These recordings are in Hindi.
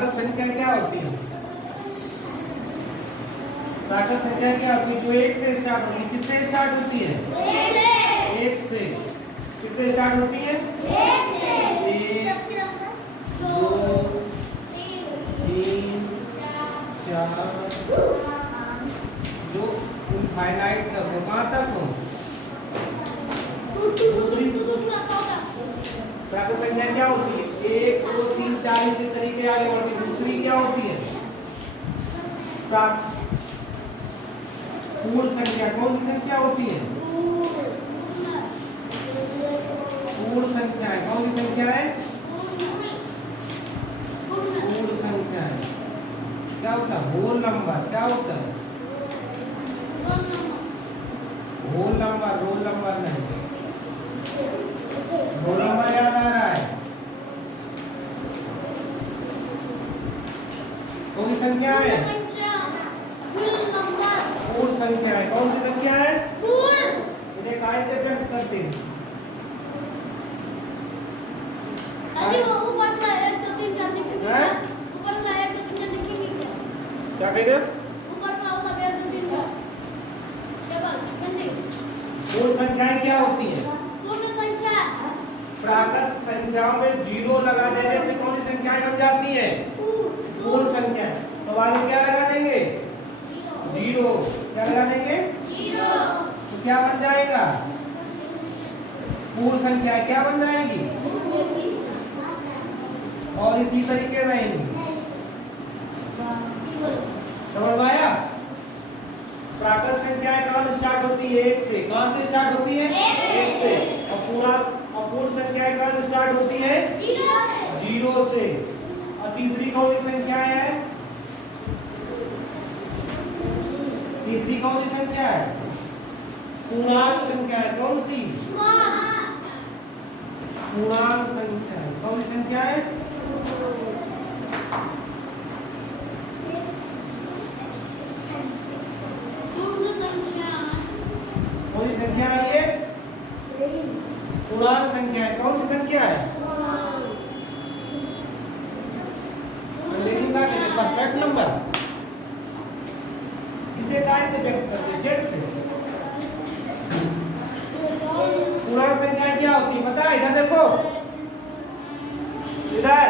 प्राकृत संख्या क्या होती है? प्राकृत संख्या क्या होती है? जो एक से स्टार्ट होती है। किससे स्टार्ट होती है? एक से। किससे स्टार्ट होती है? एक से। एक, दो, तीन, चार, जो इनफाइनाइट तक हो। कहाँ तक हो? प्राकृत संख्या क्या होती है? 1 2 3 4 इसी तरीके आगे बढ़ती है। दूसरी क्या होती है? पूर्ण संख्या। कौन सी संख्या होती है? पूर्ण संख्या है। कौन सी संख्या है? पूर्ण संख्या है। क्या होता है? Whole number. क्या होता है? Whole number. रोल नंबर नहीं, रोल नंबर याद आ रहा है? कौन सी संख्या है? पूर्ण संख्या है। कौन सी संख्या है? इन्हें काय से व्यक्त करते हैं? क्या कहते हैं? पूर्ण संख्याएं क्या होती है? प्राकृत संख्याओं में जीरो लगा देने से कौन सी संख्याएं बन जाती है? पूर्ण संख्या। तो आगे क्या लगा देंगे? जीरो। क्या लगा देंगे? जीरो। तो क्या बन जाएगा? पूर्ण संख्या क्या बन जाएगी? और इसी तरीके रहेंगी। समझ में आया? प्राकृत संख्याएं कहाँ से स्टार्ट होती है? एक से। कहाँ से स्टार्ट होती है? एक से। और पूर्ण संख्याएं कहाँ से स्टार्ट होती है? जीरो से। और तीसरी कौन सी संख्या है? तीसरी कौन सी संख्या है? पूर्णांक संख्या है। कौन सी? पूर्णांक संख्या है। कौन सी संख्या है? कौन सी संख्या है ये? पूर्णांक संख्या है। कौन सी संख्या है? Perfect number. इसे काय से व्यक्त करते हैं? जेड से। पूर्णांक संख्या क्या होती है पता है? इधर देखो, इधर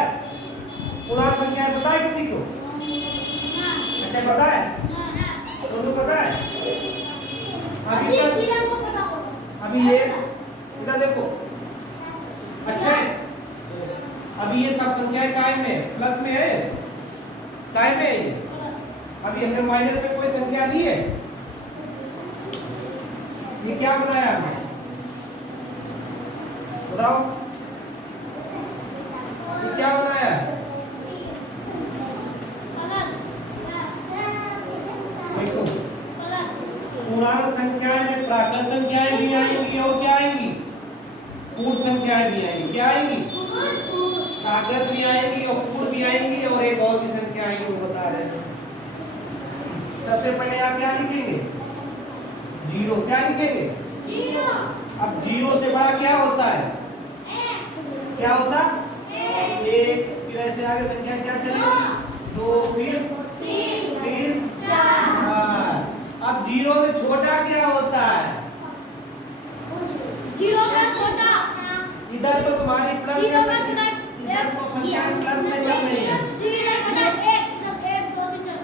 पूर्णांक संख्या पता है किसी को? अच्छा पता है? दोनों पता है? अभी ये इधर देखो। अच्छा है, अभी ये सब संख्याएं काय में? प्लस में है। काय में है? अभी हमने माइनस में कोई संख्या ली है? ये क्या बनाया हमने? बताओ, ये क्या बनाया? देखो, पूर्णांक संख्याएं में प्राकृत संख्याएं भी आएंगी और क्या आएंगी? पूर्ण संख्याएं भी आएंगी। क्या आएंगी? प्राकृत भी आएंगी और पूर्ण भी आएंगी और एक और भी संख्या आएंगी, वो बता रहे हैं। सबसे पहले आप क्या लिखेंगे? जीरो। क्या लिखेंगे? जीरो। अब जीरो से बड़ा क्या होता है? क्या होता? एक। फिर ऐसे आगे संख्या क्या चलेगी? दो, फिर चार। अब जीरो से छोटा क्या होता है? जीरो का छोटा। इधर तो तुम्हारी प्लस जीरो का छोटा। इधर तो संख्या प्लस में चल रही है।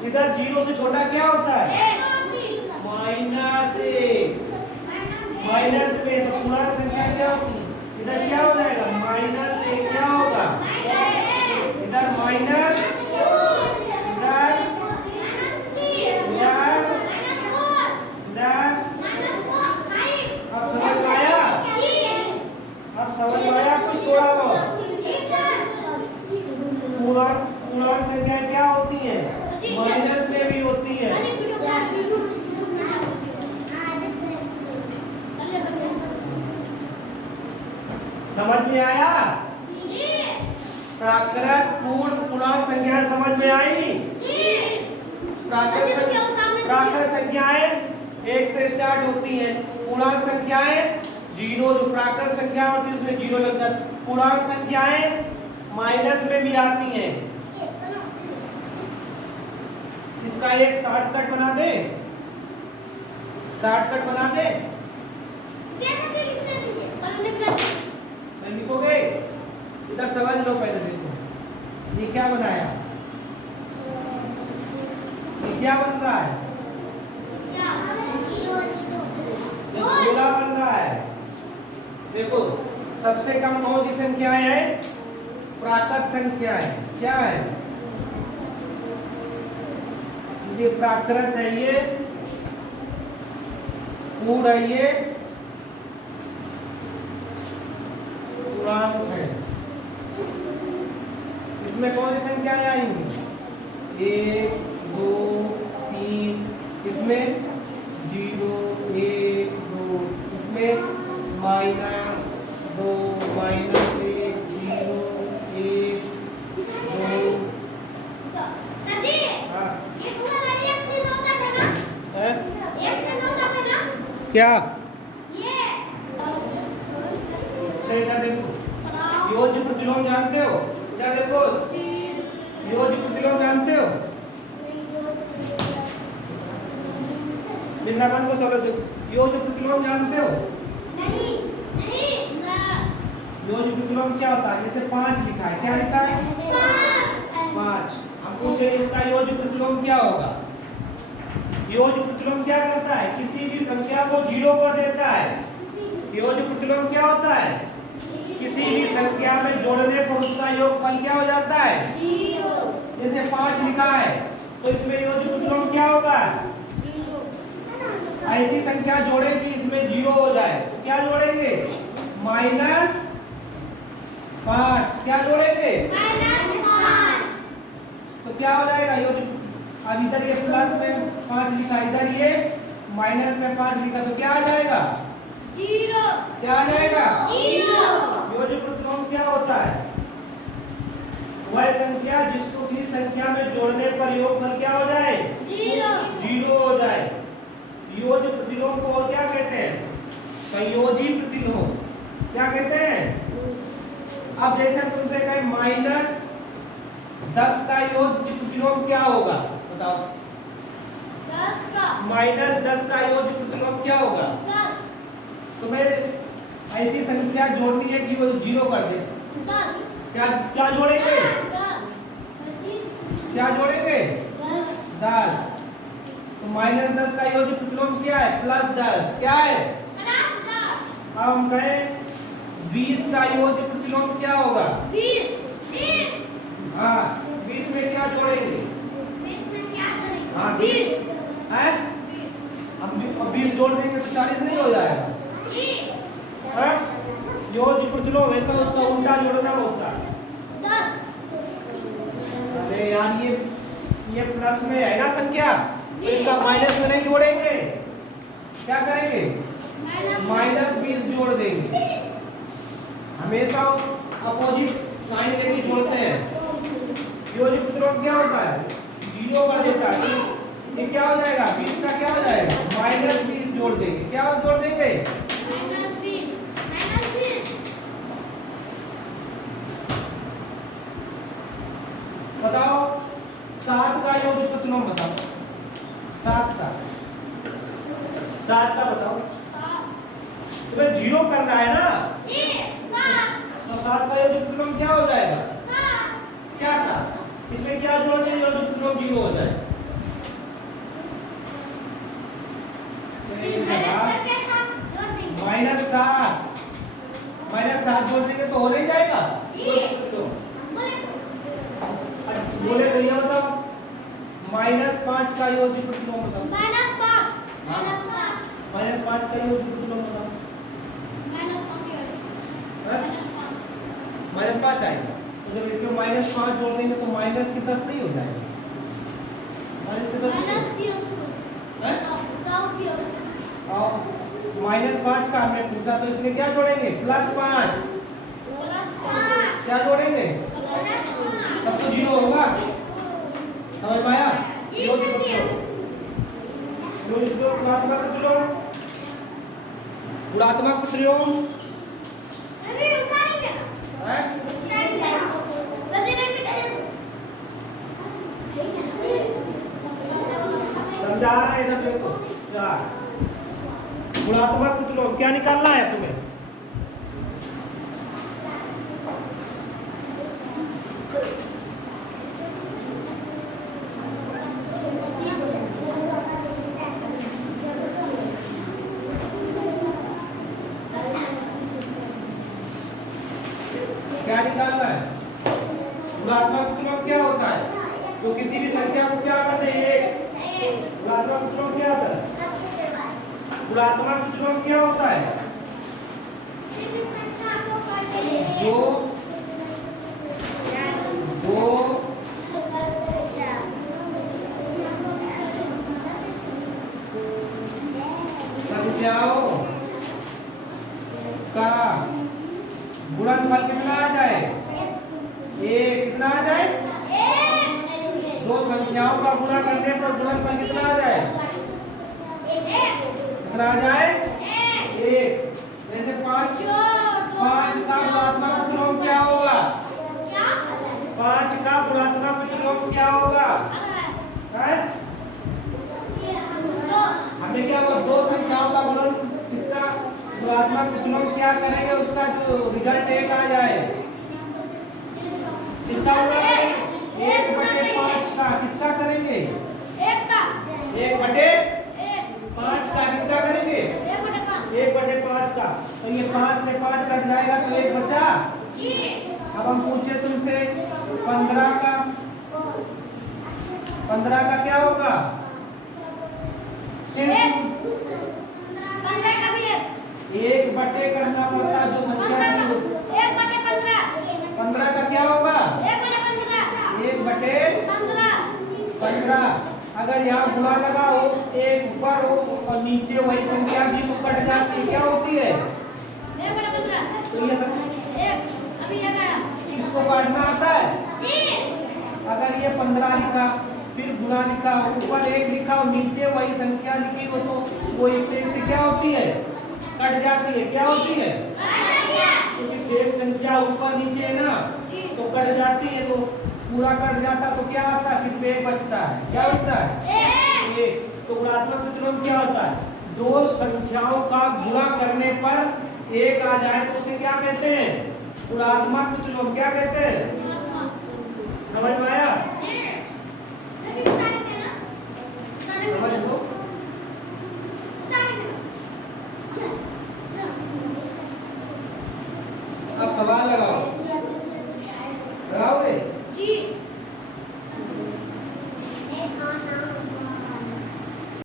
इधर जीरो से छोटा क्या होता है? माइनस एक। माइनस में तो पूर्णांक संख्या क्या होगी? इधर क्या हो जाएगा? माइनस एक। क्या होगा? इधर माइनस, इधर अब समझ में आया? अब समझ में आया कुछ थोड़ा बहुत? पूर्णांक संख्या क्या होती है? माइनस में भी होती है। समझ में आया? प्राकृत पूर्ण पूर्णांक संख्या समझ में आई? प्राकृत संख्याएं एक से स्टार्ट होती हैं। पूर्णांक संख्याएं जीरो। जो प्राकृत संख्या होती है उसमें जीरो लग जाता है। पूर्णांक संख्याएं माइनस में भी आती हैं। इसका एक शॉर्टकट बना दे, शॉर्टकट बना दे। लिखोगे इधर समझ लो पहले। देखो ये क्या बनाया, ये क्या बन रहा है, ये गोला बन रहा है। देखो सबसे कम कौन सी संख्या है, प्राकृत संख्या है। क्या है ये, प्राकृत है ये, पूर्ण है ये, पूर्णांक है। इसमें कौन सी संख्याएं आएंगी, 1 2 3, इसमें 0 1 2, इसमें -2 -1 0 1 2। क्या इधर देखो, योज्य प्रतिलोम जानते हो, क्या देखो योज्य प्रतिलोम जानते हो, वृंदावन को चलो देखो, योज्य प्रतिलोम जानते हो? नहीं योज्य प्रतिलोम क्या होता है, जैसे 5 लिखा है, क्या लिखा है 5। हम पूछे इसका योज्य प्रतिलोम क्या होगा। योज्य प्रतिलोम क्या करता है, किसी भी संख्या को 0 कर देता है। योज्य प्रतिलोम क्या होता है, किसी भी संख्या में जोड़ने पर उसका योगफल क्या हो जाता है 0। जैसे 5 लिखा है तो इसमें योज्य प्रतिलोम क्या होगा, ऐसी संख्या जोड़ेंगे इसमें 0 हो जाए तो क्या जोड़ेंगे, -5। क्या जोड़ेंगे -5, तो क्या हो जाएगा योज्य। अब इधर ये प्लस में 5 लिखा, इधर ये माइनस में 5 लिखा, तो क्या आ जाएगा 0। क्या आ जाएगा 0। योज्य प्रतिलोम क्या होता है, वह संख्या जिसको किसी संख्या में जोड़ने पर योगफल क्या हो जाए 0 हो जाए। योज्य प्रतिलोम को और क्या कहते हैं, संयोजी प्रतिलोम। क्या कहते हैं, अब जैसे तुमसे कहे -10 का योज्य प्रतिलोम क्या होगा, बताओ 10 का -10 का योज्य प्रतिलोम क्या होगा। तुम्हें ऐसी संख्या जोड़नी है कि वो 0 कर दे, क्या जोड़ेंगे, क्या जोड़ेंगे 10। तो -10 का योज्य प्रतिलोम क्या है, +10। क्या है अब हम कहें 20 का योज्य प्रतिलोम क्या होगा, 20। हाँ 20 में क्या जोड़ेंगे, हाँ 20 है, हम 20 जोड़ देंगे तो 40 नहीं हो जाएगा। योज्य प्रतिलोम ऐसा उसका उल्टा जोड़ना होता है 10। अरे यार ये प्लस में है ना संख्या, तो इसका माइनस में नहीं जोड़ेंगे, क्या करेंगे -20 जोड़ देंगे। हमेशा अपोजिट साइन लेके जोड़ते हैं। योज्य प्रतिलोम क्या होता है 0 कर देता है, ये क्या हो जाएगा 20 का क्या हो जाएगा -20 जोड़ देंगे। क्या जोड़ देंगे -20। बताओ 7 का योज्य प्रतिलोम बताओ, 7 का बताओ। तुम्हें 0 करना है ना, तो 7 का योज्य प्रतिलोम क्या हो जाएगा, क्या 7, इसमें क्या जोड़ के योज्य प्रतिलोम 0 हो जाए। -7 जोड़ देंगे तो हो नहीं जाएगा, बोले तो ये बताओ -5 का योज्य प्रतिलोम बताओ, -5 का योज्य प्रतिलोम बताओ, -5 आएगा। तो जब इसमें -5 जोड़ देंगे तो माइनस के 10 नहीं हो जाएगा, माइनस के 10 -5 का हमने पूछा, तो इसमें क्या जोड़ेंगे +5। क्या जोड़ेंगे तब तो 0 होगा, समझ में आया। योज्य प्रतिलोम, गुणात्मक प्रतिलोम, गुणात्मक प्रतिलोम अब 4 है, इधर देखो 4। गुणात्मक प्रतिलोम क्या निकालना है तुम्हें? क्या निकालना है? गुणात्मक प्रतिलोम क्या होता है? तो किसी भी संख्या को क्या करते हैं? एक। गुणात्मक प्रतिलोम क्या होता है? गुणात्मक प्रतिलोम क्या होता है? जो दो संख्याओं का गुणनफल कितना आ जाए? एक। कितना आ जाए? दो संख्याओं का गुणा करने पर गुणनफल कितना आ जाए? कितना आ जाए? एक। जैसे 5 का गुणात्मक प्रतिलोम क्या होगा? 5 का गुणात्मक प्रतिलोम क्या होगा? हमने क्या हुआ? दो संख्याओं का गुणन, इसका गुणात्मक प्रतिलोम क्या करेंगे? उसका जो रिजल्ट 1 आ जाए। किसका होगा? 1/5 का। किसका करेंगे? 1/5 का। किसका करेंगे? 1/5 का। तो ये 5 से 5 कट जाएगा तो 1 बचा। अब हम पूछे तुमसे 15 का क्या होगा? सिर्फ 1 बटे करना पड़ता जो संख्या की 15 का क्या होगा? 1/15। अगर यहाँ गुणा लगा हो, एक ऊपर हो और नीचे वही संख्या भी तो कट जाती है, क्या होती है? तो ये सब इसको काटना आता है। अगर ये 15 लिखा, फिर गुणा लिखा, ऊपर 1 लिखा और नीचे वही संख्या लिखी हो तो वो इससे क्या होती है? कट जाती है। क्या होती है? क्योंकि सेम संख्या ऊपर नीचे है ना, तो कट जाती है। तो पूरा कट जाता तो क्या होता है? सिर्फ 1 बचता है। क्या बचता है? 1। तो गुणात्मक प्रतिलोम क्या होता है? दो संख्याओं का गुणा करने पर 1 आ जाए तो उसे क्या कहते हैं? गुणात्मक प्रतिलोम। क्या कहते हैं? समझ में आया? समझ लो। अब सवाल लगाओ।